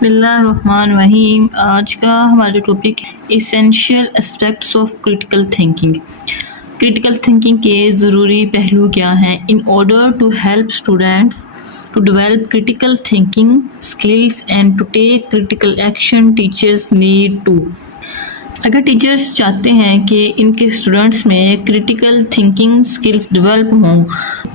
بسم اللہ الرحمن الرحیم. آج کا ہمارا topic essential aspects of critical thinking. Critical thinking کے ضروری پہلو کیا ہیں؟ In order to help students to develop critical thinking skills and to take critical action teachers need to. اگر ٹیچرز چاہتے ہیں کہ ان کے اسٹوڈنٹس میں کریٹیکل تھنکنگ سکلز ڈیولپ ہوں،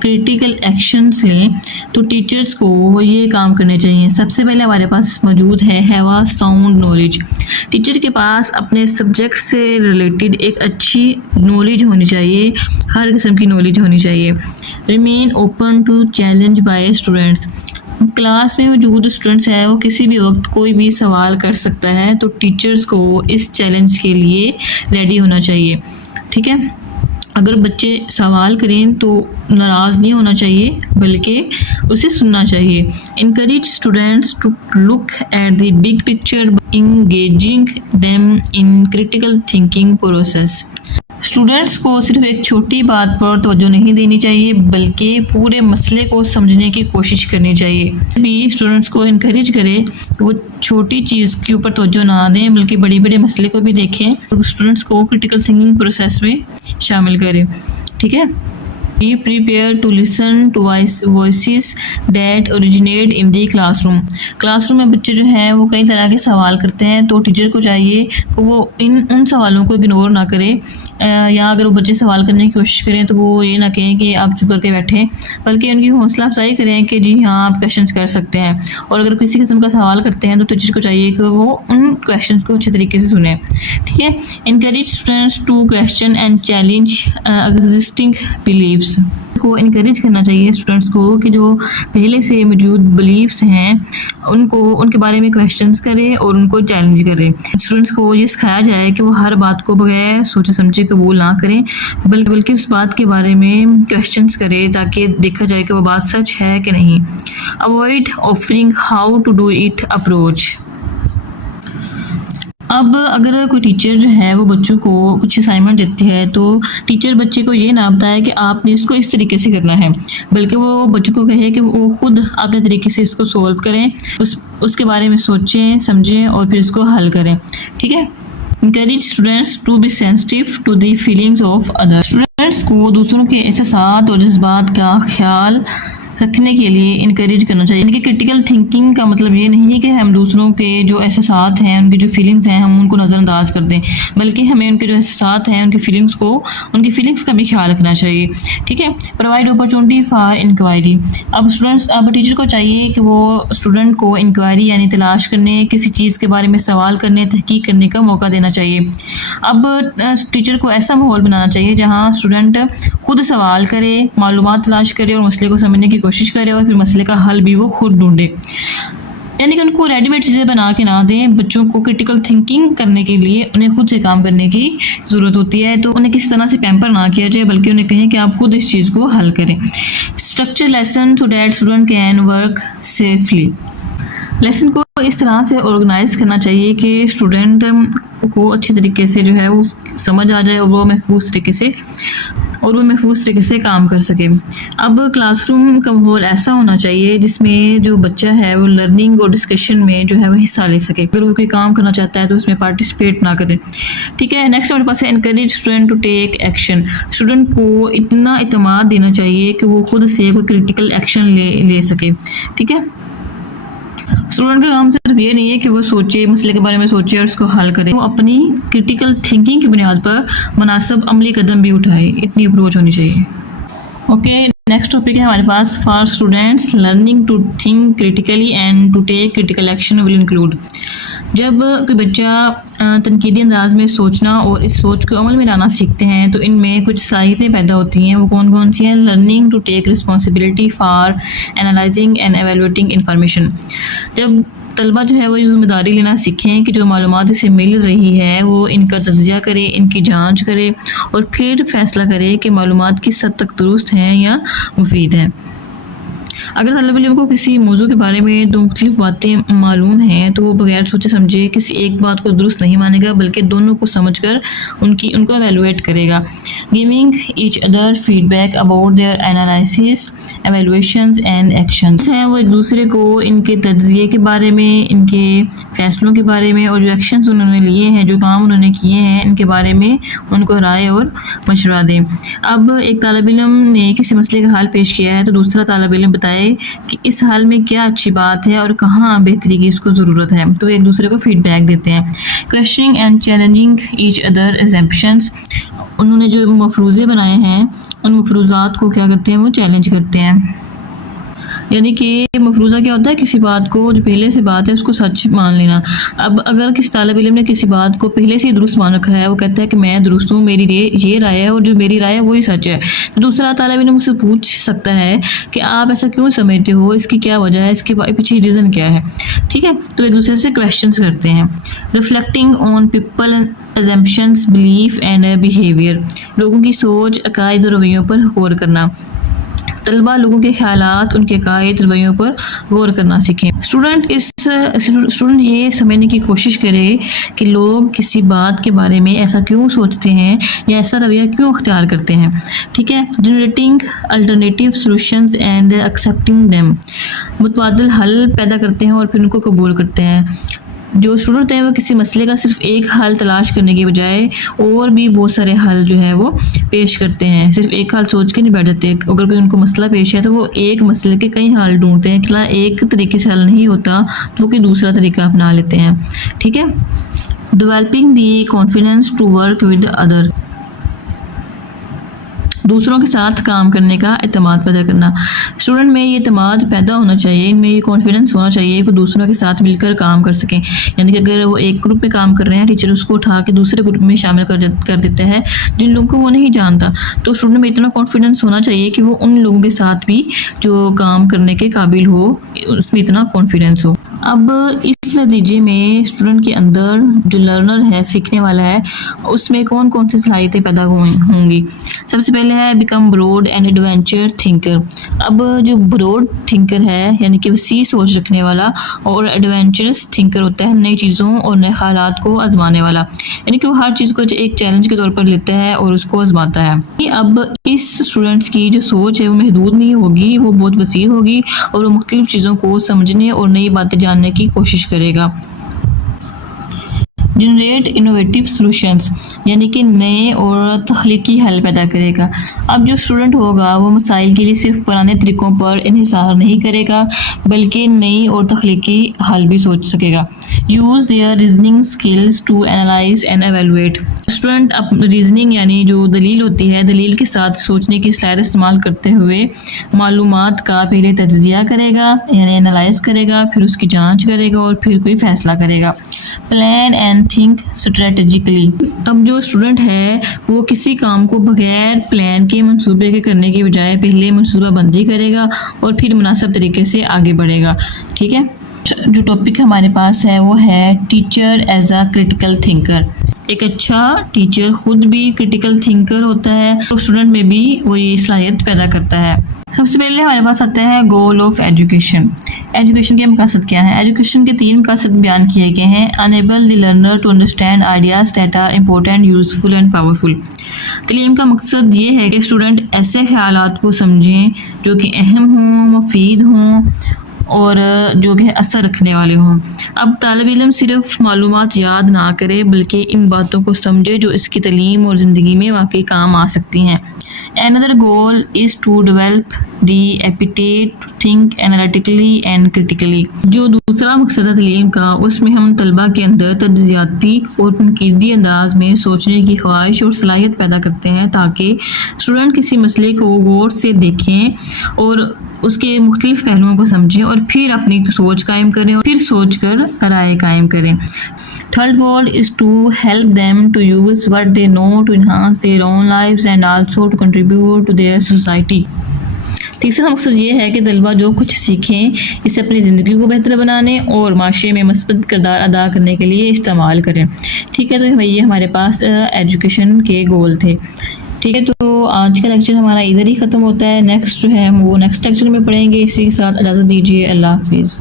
کریٹیکل ایکشنز لیں، تو ٹیچرز کو یہ کام کرنے چاہیے. سب سے پہلے ہمارے پاس موجود ہے have a sound knowledge. Teacher کے پاس اپنے سبجیکٹ سے ریلیٹڈ ایک اچھی نالج ہونی چاہیے، ہر قسم کی نالج ہونی چاہیے. Remain open to challenge by students. Class میں موجود اسٹوڈنٹس ہیں وہ کسی بھی وقت کوئی بھی سوال کر سکتا ہے، تو ٹیچرز کو اس چیلنج کے لیے ریڈی ہونا چاہیے. ٹھیک ہے، اگر بچے سوال کریں تو ناراض نہیں ہونا چاہیے بلکہ اسے سننا چاہیے. Encourage students to look at the big picture engaging them in critical thinking process. Students کو صرف ایک چھوٹی بات پر توجہ نہیں دینی چاہیے بلکہ پورے مسئلے کو سمجھنے کی کوشش کرنی چاہیے. بھی اسٹوڈینٹس کو انکریج کرے کہ وہ چھوٹی چیز کے اوپر توجہ نہ دیں بلکہ بڑے بڑے مسئلے کو بھی دیکھیں اور اسٹوڈینٹس کو کریٹیکل تھنکنگ پروسیس میں شامل کریں. ٹھیک ہے، be prepared to listen to voices that originate in the classroom. Class room میں بچے جو ہیں وہ کئی طرح کے سوال کرتے ہیں، تو ٹیچر کو چاہیے کہ وہ ان سوالوں کو اگنور نہ کرے، یا اگر وہ بچے سوال کرنے کی کوشش کریں تو وہ یہ نہ کہیں کہ آپ چپ کر کے بیٹھیں، بلکہ ان کی حوصلہ افزائی کریں کہ جی ہاں آپ کویشچنس کر سکتے ہیں. اور اگر کسی قسم کا سوال کرتے ہیں تو ٹیچر کو چاہیے کہ وہ ان کویشچنس کو اچھے طریقے سے سنیں. ٹھیک ہے، encourage students to question and challenge existing beliefs. کو انکریج کرنا چاہیے اسٹوڈنٹس کو کہ جو پہلے سے موجود بلیفس ہیں ان کے بارے میں کویشچنس کرے اور ان کو چیلنج کرے. اسٹوڈنٹس کو یہ سکھایا جائے کہ وہ ہر بات کو بغیر سوچے سمجھے قبول نہ کریں بلکہ اس بات کے بارے میں کویشچنس کرے تاکہ دیکھا جائے کہ وہ بات سچ ہے کہ نہیں. Avoid offering how to do it approach. اب اگر کوئی ٹیچر جو ہے وہ بچوں کو کچھ اسائنمنٹ دیتی ہے تو ٹیچر بچے کو یہ نہ بتائے کہ آپ نے اس کو اس طریقے سے کرنا ہے، بلکہ وہ بچوں کو کہے کہ وہ خود اپنے طریقے سے اس کو سولو کریں، اس کے بارے میں سوچیں سمجھیں اور پھر اس کو حل کریں. ٹھیک ہے، encourage students to be sensitive to the feelings of others. Students کو دوسروں کے احساسات اور جذبات کا خیال رکھنے کے لیے انکریج کرنا چاہیے. ان کی کریٹیکل تھنکنگ کا مطلب یہ نہیں کہ ہم دوسروں کے جو احساسات ہیں، ان کی جو فیلنگز ہیں، ہم ان کو نظر انداز کر دیں، بلکہ ہمیں ان کے جو احساسات ہیں، ان کی فیلنگز کا بھی خیال رکھنا چاہیے. ٹھیک ہے، پرووائڈ اپرچونٹی فار انکوائری. اب ٹیچر کو چاہیے کہ وہ اسٹوڈنٹ کو انکوائری یعنی تلاش کرنے، کسی چیز کے بارے میں سوال کرنے، تحقیق کرنے کا موقع دینا چاہیے. اب ٹیچر کو ایسا ماحول بنانا چاہیے جہاں اسٹوڈنٹ خود سوال کرے، معلومات تلاش کرے اور مسئلے کو سمجھنے کی کوشش کرے اور پھر مسئلے کا حل بھی وہ خود ڈھونڈے. یعنی کہ ان کو ریڈی میڈ چیزیں بنا کے نہ دیں. بچوں کو کریٹیکل تھنکنگ کرنے کے لیے انہیں خود سے کام کرنے کی ضرورت ہوتی ہے، تو انہیں کسی طرح سے پیمپر نہ کیا جائے بلکہ انہیں کہیں کہ آپ خود اس چیز کو حل کریں. Structure lesson so that student can work safely. Lesson کو اس طرح سے آرگنائز کرنا چاہیے کہ اسٹوڈنٹ کو اچھی طریقے سے جو ہے وہ سمجھ آ جائے اور وہ محفوظ طریقے سے کام کر سکے. اب کلاس روم کا ماحول ایسا ہونا چاہیے جس میں جو بچہ ہے وہ لرننگ اور ڈسکشن میں جو ہے وہ حصہ لے سکے. اگر وہ کوئی کام کرنا چاہتا ہے تو اس میں پارٹیسپیٹ نہ کرے. ٹھیک ہے، نیکسٹ ہمارے پاس ہے encourage student to take action. Student کو اتنا اعتماد دینا چاہیے کہ وہ خود سے کوئی کریٹیکل ایکشن لے سکے. ٹھیک ہے، اسٹوڈنٹ کا کام صرف یہ نہیں ہے کہ وہ سوچے، مسئلے کے بارے میں سوچے اور اس کو حل کرے، وہ اپنی کریٹیکل تھنکنگ کی بنیاد پر مناسب عملی قدم بھی اٹھائے. اتنی اپروچ ہونی چاہیے. اوکے، نیکسٹ ٹاپک ہے ہمارے پاس for students learning to think critically and to take critical action will include. جب کوئی بچہ تنقیدی انداز میں سوچنا اور اس سوچ کو عمل میں لانا سیکھتے ہیں تو ان میں کچھ صلاحیتیں پیدا ہوتی ہیں. وہ کون سی ہیں؟ Learning to take responsibility for analysing and evaluating information. جب طلبہ جو ہے وہ یہ ذمہ داری لینا سیکھیں کہ جو معلومات اسے مل رہی ہے وہ ان کا تجزیہ کرے، ان کی جانچ کرے اور پھر فیصلہ کرے کہ معلومات کس حد تک درست ہیں یا مفید ہیں. اگر طالب علم کو کسی موضوع کے بارے میں دو مختلف باتیں معلوم ہیں تو وہ بغیر سوچے سمجھے کسی ایک بات کو درست نہیں مانے گا بلکہ دونوں کو سمجھ کر ان کو ایویلویٹ کرے گا. Giving each other feedback about their analyses evaluations and actions ہیں، وہ ایک دوسرے کو ان کے تجزیے کے بارے میں، ان کے فیصلوں کے بارے میں اور جو ایکشنز انہوں نے لیے ہیں، جو کام انہوں نے کیے ہیں، ان کے بارے میں ان کو رائے اور مشورہ دیں. اب ایک طالب علم نے کسی مسئلے کا حل پیش کیا ہے تو دوسرا طالب علم بتائے کہ اس حل میں کیا اچھی بات ہے اور کہاں بہتری کی اس کو ضرورت ہے، تو ایک دوسرے کو فیڈ بیک دیتے ہیں. Questioning and challenging each other assumptions, انہوں نے جو مفروضے بنائے ہیں ان مفروضات کو کیا کرتے ہیں، وہ چیلنج کرتے ہیں. یعنی کہ مفروضہ کیا ہوتا ہے، کسی بات کو جو پہلے سے بات ہے اس کو سچ مان لینا. اب اگر کسی طالب علم نے کسی بات کو پہلے سے ہی درست مان رکھا ہے، وہ کہتا ہے کہ میں درست ہوں، میری یہ رائے ہے اور جو میری رائے ہے وہی سچ ہے، تو دوسرا طالب علم مجھ سے پوچھ سکتا ہے کہ آپ ایسا کیوں سمجھتے ہو، اس کی کیا وجہ ہے، اس کے پیچھے ریزن کیا ہے. ٹھیک ہے، تو ایک دوسرے سے کویسچنز کرتے ہیں. Reflecting on people assumptions belief and behavior، لوگوں کی سوچ، عقائد اور رویوں پر غور کرنا. طلبہ لوگوں کے خیالات، ان کے عقائد، رویوں پر غور کرنا سیکھیں. اسٹوڈنٹ یہ سمجھنے کی کوشش کرے کہ لوگ کسی بات کے بارے میں ایسا کیوں سوچتے ہیں یا ایسا رویہ کیوں اختیار کرتے ہیں. ٹھیک ہے، generating alternative solutions and accepting them, متبادل حل پیدا کرتے ہیں اور پھر ان کو قبول کرتے ہیں. جو اسٹوڈنٹ ہیں وہ کسی مسئلے کا صرف ایک حل تلاش کرنے کے بجائے اور بھی بہت سارے حل جو ہے وہ پیش کرتے ہیں. صرف ایک حل سوچ کے نہیں بیٹھ جاتے. اگر کوئی ان کو مسئلہ پیش ہے تو وہ ایک مسئلے کے کئی حل ڈھونڈتے ہیں. کہ ایک طریقے سے حل نہیں ہوتا تو وہ کوئی دوسرا طریقہ اپنا لیتے ہیں. ٹھیک ہے، developing the confidence to work with other, دوسروں کے ساتھ کام کرنے کا اعتماد پیدا کرنا. اسٹوڈنٹ میں یہ اعتماد پیدا ہونا چاہیے، ان میں یہ کانفیڈنس ہونا چاہیے کہ دوسروں کے ساتھ مل کر کام کر سکیں. یعنی کہ اگر وہ ایک گروپ میں کام کر رہے ہیں، ٹیچر اس کو اٹھا کے دوسرے گروپ میں شامل کر دیتا ہے جن لوگوں کو وہ نہیں جانتا، تو اسٹوڈنٹ میں اتنا کانفیڈنس ہونا چاہیے کہ وہ ان لوگوں کے ساتھ بھی جو کام کرنے کے قابل ہو، اس میں اتنا کانفیڈنس ہو. اب اس نتیجے میں اسٹوڈنٹ کے اندر جو لرنر ہے، سیکھنے والا ہے، اس میں کون کون سی صلاحیتیں پیدا ہوں گی. سب سے پہلے ہے become broad and adventure thinker. اب جو براڈ تھنکر ہے یعنی کہ وسیع سوچ رکھنے والا، اور ایڈونچرس تھنکر ہوتا ہے نئی چیزوں اور نئے حالات کو آزمانے والا. یعنی کہ وہ ہر چیز کو ایک چیلنج کے طور پر لیتا ہے اور اس کو آزماتا ہے. اب اس اسٹوڈنٹس کی جو سوچ ہے وہ محدود نہیں ہوگی، وہ بہت وسیع ہوگی اور وہ مختلف چیزوں کو سمجھنے اور نئی باتیں جاننے کی کوشش کرے گا. جنریٹ انوویٹیو سولوشنز، یعنی کہ نئے اور تخلیقی حل پیدا کرے گا. اب جو اسٹوڈنٹ ہوگا وہ مسائل کے لیے صرف پرانے طریقوں پر انحصار نہیں کرے گا بلکہ نئی اور تخلیقی حل بھی سوچ سکے گا. Use their reasoning skills to analyse and evaluate, student reasoning یعنی جو دلیل ہوتی ہے، دلیل کے ساتھ سوچنے کی صلاحیت استعمال کرتے ہوئے معلومات کا پہلے تجزیہ کرے گا یعنی اینالائز کرے گا، پھر اس کی جانچ کرے گا اور پھر کوئی فیصلہ کرے گا. پلان اینڈ تھنک اسٹریٹجیکلی، اب جو اسٹوڈنٹ ہے وہ کسی کام کو بغیر پلان کے منصوبے کے کرنے کے بجائے پہلے منصوبہ بندی کرے گا اور پھر مناسب طریقے سے آگے بڑھے گا. ٹھیک ہے، جو ٹاپک ہمارے پاس ہے وہ ہے teacher as a critical thinker. ایک اچھا ٹیچر خود بھی کریٹیکل تھنکر ہوتا ہے تو اسٹوڈنٹ میں بھی وہ یہ صلاحیت پیدا کرتا ہے. سب سے پہلے ہمارے پاس آتا ہے گول آف ایجوکیشن. ایجوکیشن کے مقاصد کیا ہیں؟ ایجوکیشن کے 3 مقاصد بیان کیے گئے ہیں. Enable the learner to understand ideas that are important, useful and powerful. تعلیم کا مقصد یہ ہے کہ اسٹوڈنٹ ایسے خیالات کو سمجھیں جو کہ اہم ہوں، مفید ہوں اور جو کہ اثر رکھنے والے ہوں. اب طالب علم صرف معلومات یاد نہ کرے بلکہ ان باتوں کو سمجھے جو اس کی تعلیم اور زندگی میں واقعی کام آ سکتی ہیں. Another goal is to develop the appetite to think analytically and critically. جو دوسرا مقصد ہے تعلیم کا، اس میں ہم طلبہ کے اندر تجزیاتی اور تنقیدی انداز میں سوچنے کی خواہش اور صلاحیت پیدا کرتے ہیں تاکہ اسٹوڈنٹ کسی مسئلے کو غور سے دیکھیں اور اس کے مختلف پہلوؤں کو سمجھیں اور پھر اپنی سوچ قائم کریں اور پھر سوچ کر رائے قائم کریں. Third goal is to help them to use what they know to enhance their own lives and also to contribute to their society. تیسرا مقصد یہ ہے کہ طلبہ جو کچھ سیکھیں اسے اپنی زندگی کو بہتر بنانے اور معاشرے میں مثبت کردار ادا کرنے کے لیے استعمال کریں. ٹھیک ہے، تو یہ ہمارے پاس ایجوکیشن کے گول تھے. ٹھیک ہے، تو آج کا لیکچر ہمارا ادھر ہی ختم ہوتا ہے. نیکسٹ جو ہے ہم وہ نیکسٹ لیکچر میں پڑھیں گے. اسی کے ساتھ اجازت دیجیے. اللہ حافظ.